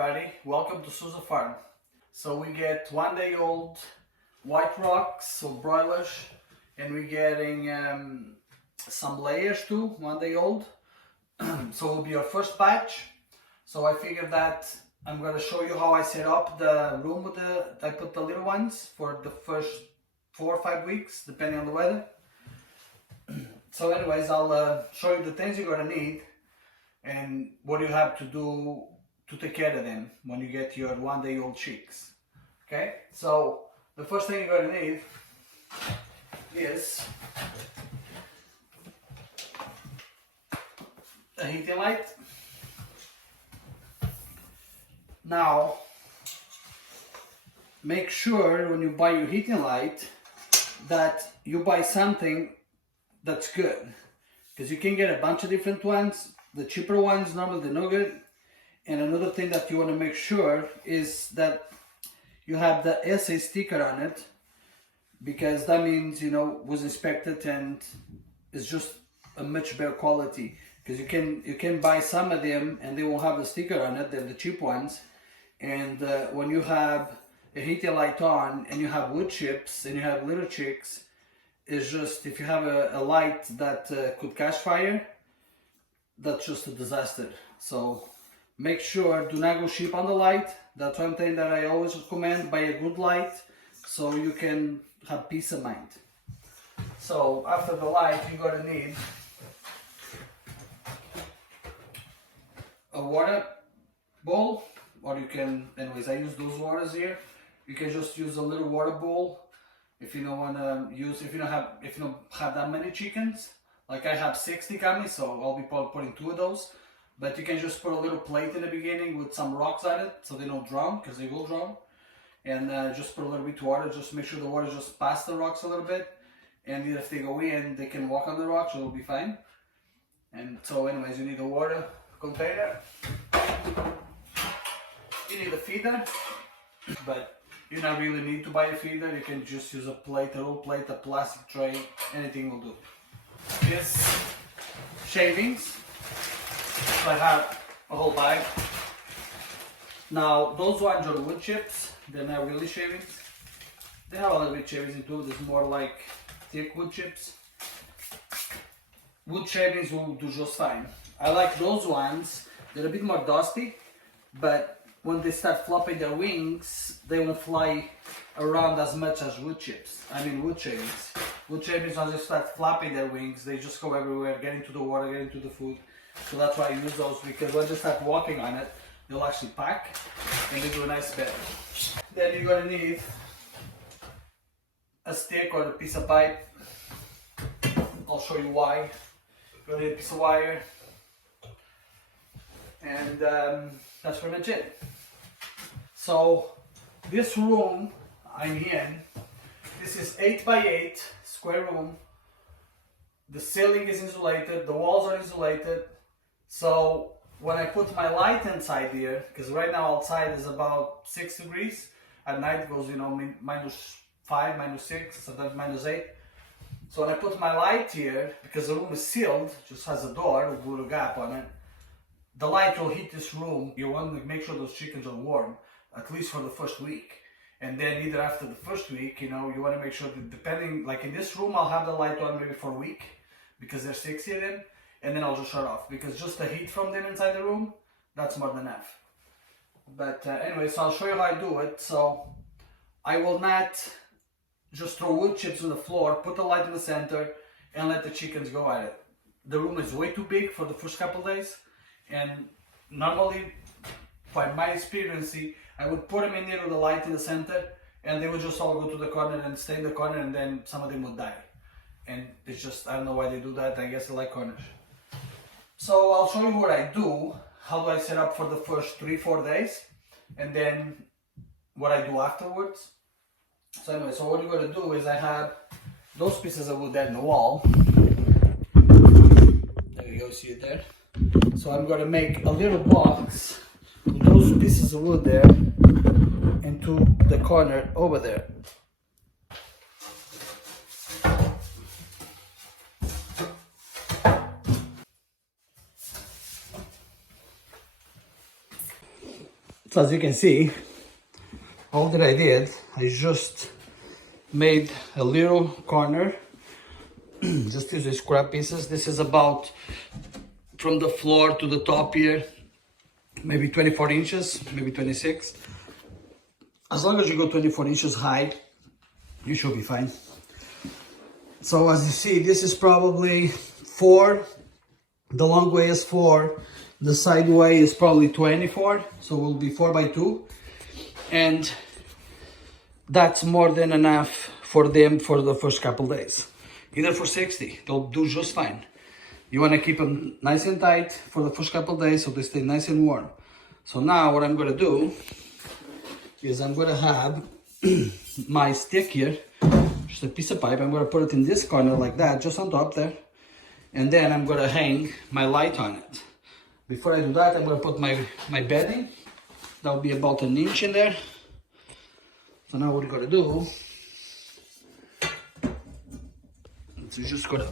everybody, welcome to Souza Farm. So we get 1 day old white rocks, so broilers, and we're getting some layers too, 1 day old. So it will be our first batch. So I figured that I'm going to show you how I set up the room with I put the little ones for the first 4 or 5 weeks, depending on the weather. So anyways, I'll show you the things you're going to need and what you have to do to take care of them when you get your 1 day old chicks. Okay, so the first thing you're going to need is a heating light. Now, make sure when you buy your heating light that you buy something that's good, because you can get a bunch of different ones. The cheaper ones normally they're no good. And another thing that you want to make sure is that you have the SA sticker on it, because that means, you know, was inspected and it's just a much better quality. Because you can buy some of them and they won't have the sticker on it. They're the cheap ones. And when you have a heating light on and you have wood chips and you have little chicks, it's just, if you have a light that could catch fire, that's just a disaster. So make sure, do not go cheap on the light. That's one thing that I always recommend. Buy a good light so you can have peace of mind. So after the light, you're going to need a water bowl, or you can, anyways, I use those waters here. You can just use a little water bowl if you don't want to use, if you don't have that many chickens. Like I have 60 coming, so I'll be probably putting 2 of those. But you can just put a little plate in the beginning with some rocks on it so they don't drown, because they will drown. And just put a little bit of water, just make sure the water just past the rocks a little bit. And if they go in, they can walk on the rocks, so it'll be fine. And so anyways, you need a water container. You need a feeder, but you don't really need to buy a feeder. You can just use a plate, a little plate, a plastic tray, anything will do. This shavings. So I have a whole bag. Now those ones are wood chips, they're not really shavings. They have a little bit shavings into it, it's more like thick wood chips. Wood shavings will do just fine. I like those ones, they're a bit more dusty, but when they start flopping their wings, they won't fly around as much as wood chips. I mean wood shavings. Wood shavings, when they start flapping their wings, they just go everywhere, get into the water, get into the food. So that's why I use those, because when they start walking on it, they'll actually pack and they do a nice bed. Then you're going to need a stick or a piece of pipe. I'll show you why. You're going to need a piece of wire. And that's pretty much it. So this room I'm in, this is 8 by 8 square room. The ceiling is insulated, the walls are insulated. So when I put my light inside here, because right now outside is about 6 degrees, at night it goes, you know, -5, -6, sometimes -8. So when I put my light here, because the room is sealed, just has a door with a little gap on it, the light will hit this room. You want to make sure those chickens are warm, at least for the first week. And then either after the first week, you know, you want to make sure that, depending, like in this room, I'll have the light on maybe for a week, because there's 60 of them, and then I'll just shut off, because just the heat from them inside the room, that's more than enough. But anyway, so I'll show you how I do it. So I will not just throw wood chips on the floor, put the light in the center, and let the chickens go at it. The room is way too big for the first couple days, and normally, by my experience, I would put them in there with the light in the center, and they would just all go to the corner and stay in the corner, and then some of them would die. And it's just, I don't know why they do that. I guess they like corners. So I'll show you what I do, how do I set up for the first 3-4 days, and then what I do afterwards. So anyway, so what you're going to do is I have those pieces of wood there in the wall. There you go, see it there. So I'm going to make a little box with those pieces of wood there into the corner over there. So as you can see, all that I did, I just made a little corner, just use the scrap pieces. This is about from the floor to the top here, maybe 24 inches, maybe 26. As long as you go 24 inches high, you should be fine. So as you see, this is probably 4. The long way is 4. The side way is probably 24. So it will be 4 by 2. And that's more than enough for them for the first couple days. Either for 60, they'll do just fine. You want to keep them nice and tight for the first couple days so they stay nice and warm. So now what I'm going to do is I'm going to have my stick here, just a piece of pipe. I'm going to put it in this corner like that, just on top there. And then I'm going to hang my light on it. Before I do that, I'm going to put my bedding. That will be about 1 inch in there. So now what we're going to do is just going to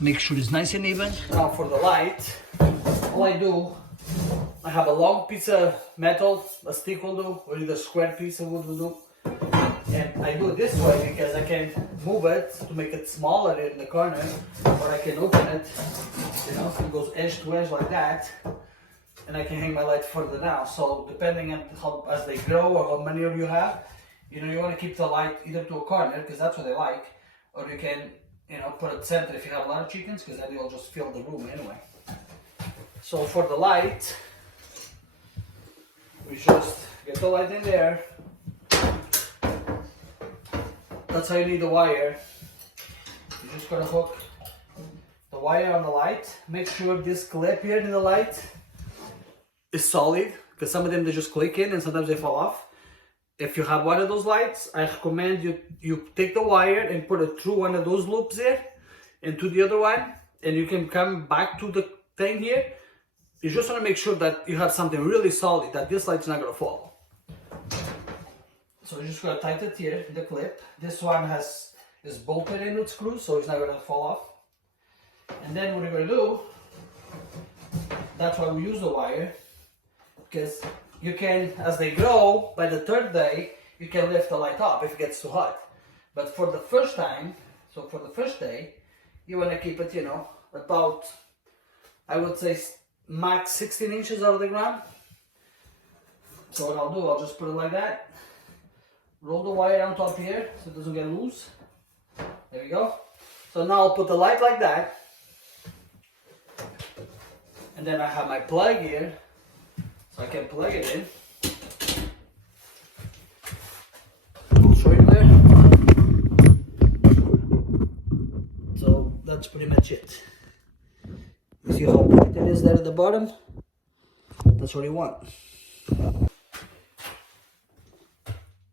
make sure it's nice and even. Now for the light, all I do, I have a long piece of metal, a stick will do, or either a square piece of wood will do. And I do it this way because I can move it to make it smaller in the corner, or I can open it, you know, it goes edge to edge like that, and I can hang my light further down. So depending on how, as they grow or how many of you have, you know, you want to keep the light either to a corner because that's what they like, or you can, you know, put it center if you have a lot of chickens, because then you'll just fill the room anyway. So for the light, we just get the light in there. That's how you need the wire. You just gotta hook the wire on the light. Make sure this clip here in the light is solid, because some of them they just click in and sometimes they fall off. If you have one of those lights, I recommend you take the wire and put it through one of those loops here into the other one, and you can come back to the thing here. You just want to make sure that you have something really solid, that this light's not going to fall. So you're just going to tighten it here, the clip. This one is bolted in with screws, so it's not going to fall off. And then what you're going to do, that's why we use the wire, because you can, as they grow, by the 3rd day, you can lift the light up if it gets too hot. But for the first time, so for the first day, you want to keep it, you know, about, I would say, max 16 inches out of the ground. So what I'll do, I'll just put it like that. Roll the wire on top here so it doesn't get loose. There we go. So now I'll put the light like that. And then I have my plug here. So I can plug it in. I'll show you there. So that's pretty much it. You see how bright it is there at the bottom? That's what you want.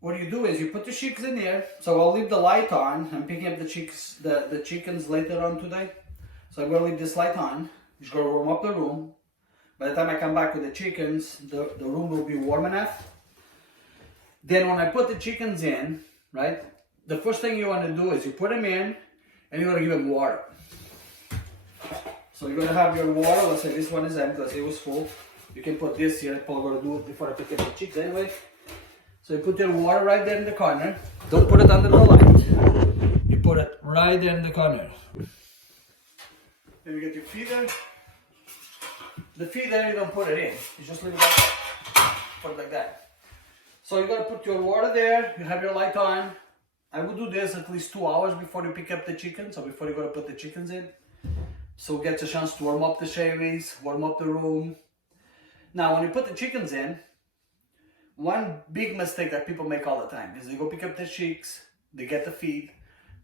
What you do is you put the chicks in here. So I'll leave the light on. I'm picking up the chickens later on today. So I'm going to leave this light on. Just going to warm up the room. By the time I come back with the chickens, the room will be warm enough. Then when I put the chickens in, right, the first thing you want to do is you put them in and you're going to give them water. So you're going to have your water. Let's say this one is empty because it was full. You can put this here. I'm probably going to do it before I pick up the chicks anyway. So you put your water right there in the corner. Don't put it under the light. You put it right there in the corner. Then you get your feeder. The feeder, you don't put it in. You just leave it like that. Put it like that. So you gotta put your water there. You have your light on. I would do this at least 2 hours before you pick up the chickens, or before you gotta put the chickens in. So it gets a chance to warm up the shavings, warm up the room. Now when you put the chickens in, one big mistake that people make all the time is they go pick up the chicks, they get the feed,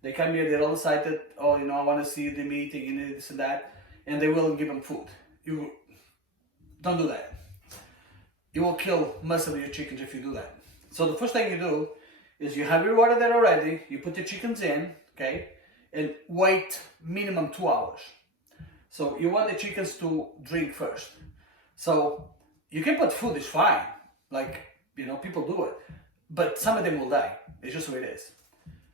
they come here, they're all excited, oh, you know, I want to see them eating and this and that, and they will give them food. You don't do that. You will kill most of your chickens if you do that. So the first thing you do is you have your water there already, you put the chickens in, okay, and wait minimum 2 hours. So you want the chickens to drink first. So you can put food, it's fine. Like, you know, people do it. But some of them will die. It's just the way it is.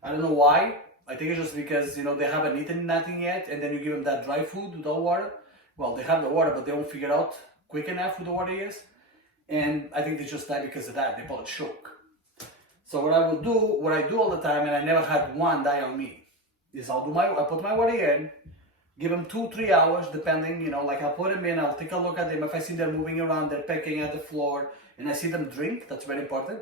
I don't know why. I think it's just because, you know, they haven't eaten nothing yet, and then you give them that dry food without water. Well, they have the water, but they won't figure out quick enough who the water is. and I think they just died because of that. They both shook. So what I do all the time, and I never had one die on me, is I put my water in, give them 2-3 hours, depending, you know, like I'll put them in, I'll take a look at them. If I see they're moving around, they're pecking at the floor, and I see them drink, that's very important.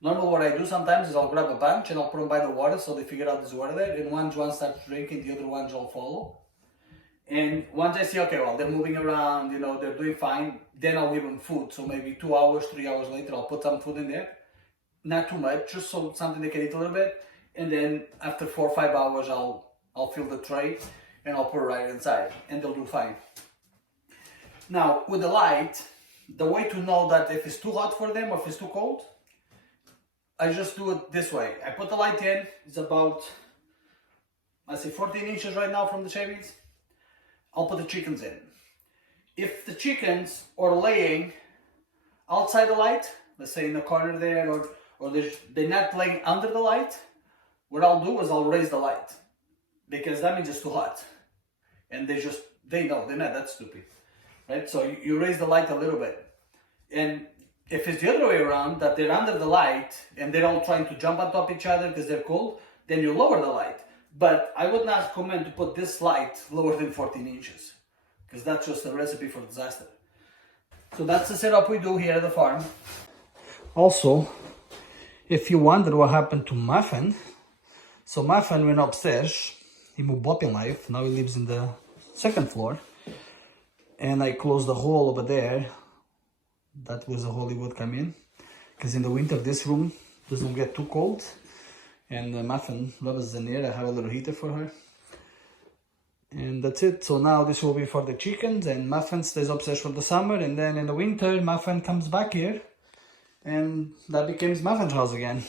Normally what I do sometimes is I'll grab a bunch and I'll put them by the water so they figure out there's water there, and once one starts drinking, the other ones will follow. And once I see, okay, well, they're moving around, you know, they're doing fine, then I'll give them food. So maybe 2 hours, 3 hours later, I'll put some food in there. Not too much, just so something they can eat a little bit. And then after 4 or 5 hours, I'll fill the tray and I'll put it right inside, and they'll do fine. Now, with the light, the way to know that if it's too hot for them or if it's too cold, I just do it this way. I put the light in, it's about, I say 14 inches right now from the Chevys. I'll put the chickens in. If the chickens are laying outside the light, let's say in the corner there, or they're not laying under the light, what I'll do is I'll raise the light, because that means it's too hot. And they know, they're not that stupid, right? So you raise the light a little bit. And if it's the other way around, that they're under the light and they're all trying to jump on top of each other because they're cold, then you lower the light. But I would not recommend to put this light lower than 14 inches, because that's just a recipe for disaster. So that's the setup we do here at the farm. Also, if you wonder what happened to Muffin, so Muffin went upstairs, he moved up in life, now he lives in the second floor, and I closed the hole over there. That was a hole he would come in, because in the winter this room doesn't get too cold, and Muffin loves the air. I have a little heater for her, and that's it. So now this will be for the chickens, and Muffin stays upstairs for the summer, and then in the winter Muffin comes back here, and that becomes Muffin's house again.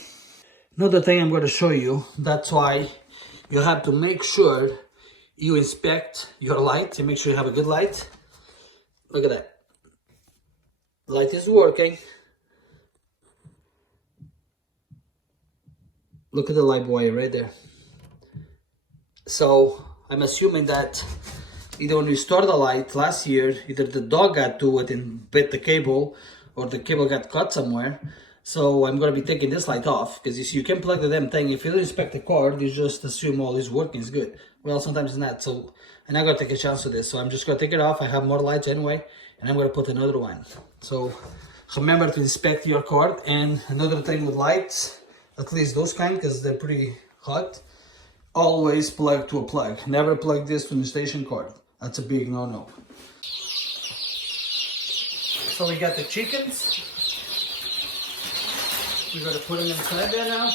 Another thing I'm going to show you, that's why you have to make sure you inspect your light, and make sure you have a good light. Look at that. Light is working. Look at the light wire right there. So I'm assuming that either when we started the light last year, either the dog got to it and bit the cable, or the cable got cut somewhere. So I'm going to be taking this light off, because you see, you can plug the damn thing. If you don't inspect the cord, you just assume all is working, is good. Well, sometimes it's not. So I'm not going to take a chance with this. So I'm just going to take it off. I have more lights anyway, and I'm going to put another one. So remember to inspect your cord. And another thing with lights, at least those kind, because they're pretty hot, always plug to a plug. Never plug this to the station cord. That's a big no-no. So we got the chickens. We're going to put them inside there now.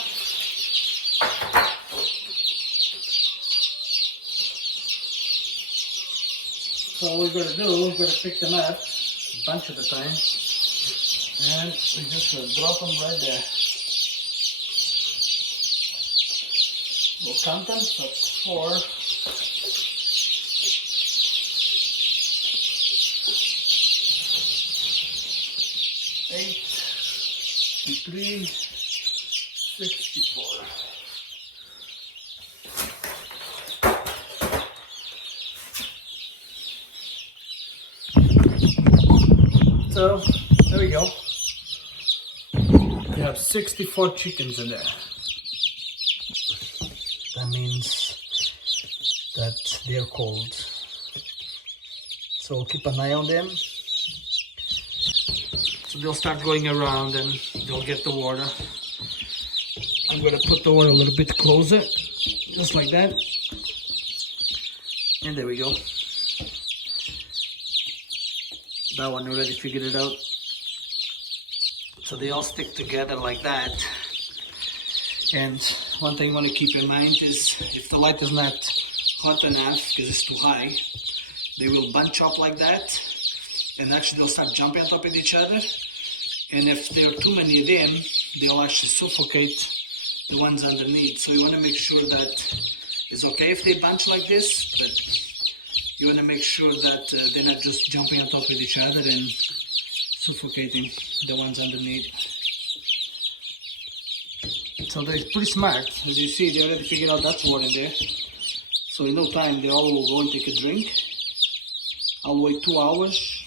So what we're going to do, we're going to pick them up a bunch of the time, and we're just going to drop them right there. We'll count them, so 4, 8, 3, 64. So there we go. We have 64 chickens in there. That means that they're cold. So keep an eye on them. So they'll start going around and they'll get the water. I'm going to put the water a little bit closer, just like that. And there we go. That one already figured it out. So they all stick together like that. And one thing you want to keep in mind is, if the light is not hot enough because it's too high, they will bunch up like that, and actually they'll start jumping on top of each other. And if there are too many of them, they'll actually suffocate the ones underneath. So you want to make sure that it's okay if they bunch like this, but you want to make sure that they're not just jumping on top of each other and suffocating the ones underneath. So they're pretty smart. As you see, they already figured out that's water in there. So in no time, they all will go and take a drink. I'll wait 2 hours,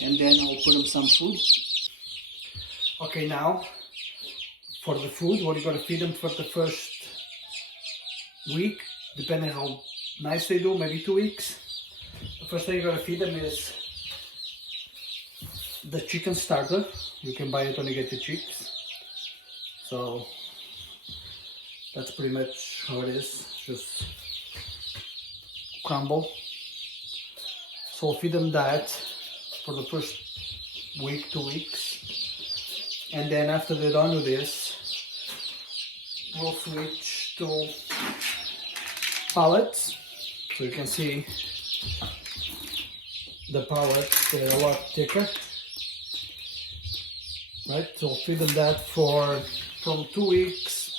and then I'll put them some food. Okay, now for the food, what you're gonna feed them for the first week, depending how nice they do, maybe 2 weeks. The first thing you're gonna feed them is the chicken starter. You can buy it when you get the chicks. So that's pretty much how it is, just crumble. So feed them that for the first week, 2 weeks. And then after they're done with this, we'll switch to pallets. So you can see the pallets, they're a lot thicker. Right, so feed them that for from 2 weeks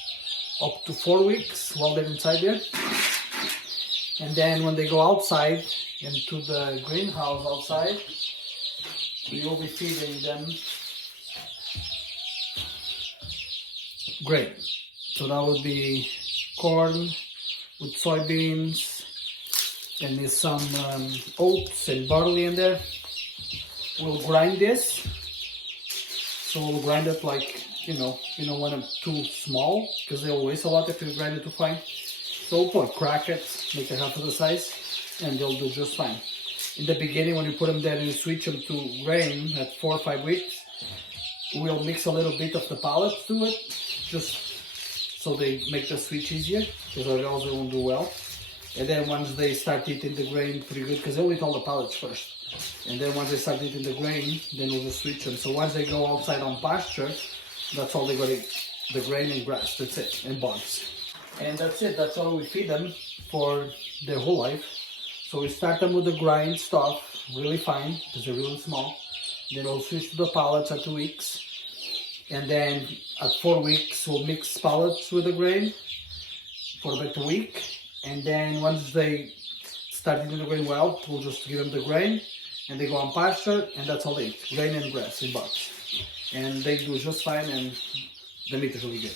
up to 4 weeks while they're inside there. And then when they go outside into the greenhouse outside, we will be feeding them grain. So that would be corn with soybeans, and there's some oats and barley in there. We'll grind this. So we'll grind it like, you don't want them too small because they'll waste a lot if you grind it too fine. So we'll put crack it, make it half of the size, and they'll do just fine. In the beginning, when you put them there and you switch them to grain at 4 or 5 weeks, we'll mix a little bit of the pallets to it, just so they make the switch easier, because otherwise they won't do well. And then once they start eating the grain pretty good, because they'll eat all the pallets first. And then once they start eating the grain, then we'll just switch them. So once they go outside on pasture, that's all they got to eat. The grain and grass, that's it, and bugs. And that's it, that's all we feed them for their whole life. So we start them with the grind stuff, really fine, because they're really small. Then we'll switch to the pallets at 2 weeks. And then at 4 weeks, we'll mix pallets with the grain for about a week. And then once they start eating the grain well, we'll just give them the grain. And they go on pasture, and that's all they eat, grain and grass and bugs. And they do just fine, and the meat is really good.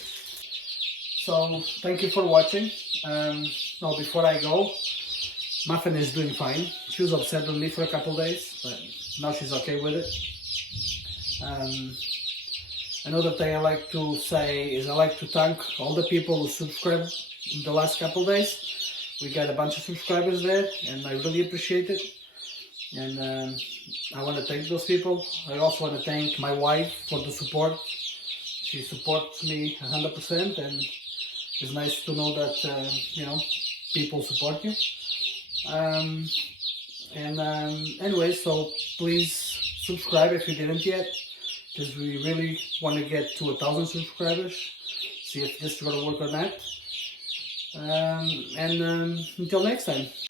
So, thank you for watching. Now, before I go, Muffin is doing fine. She was upset with me for a couple days, but now she's okay with it. Another thing I like to say is I like to thank all the people who subscribed in the last couple days. We got a bunch of subscribers there, and I really appreciate it. And I want to thank those people. I also want to thank my wife for the support. She supports me 100%, and it's nice to know that people support you. Anyway, so please subscribe if you didn't yet, because we really want to get to 1,000 subscribers. See if this is going to work or not. Until next time.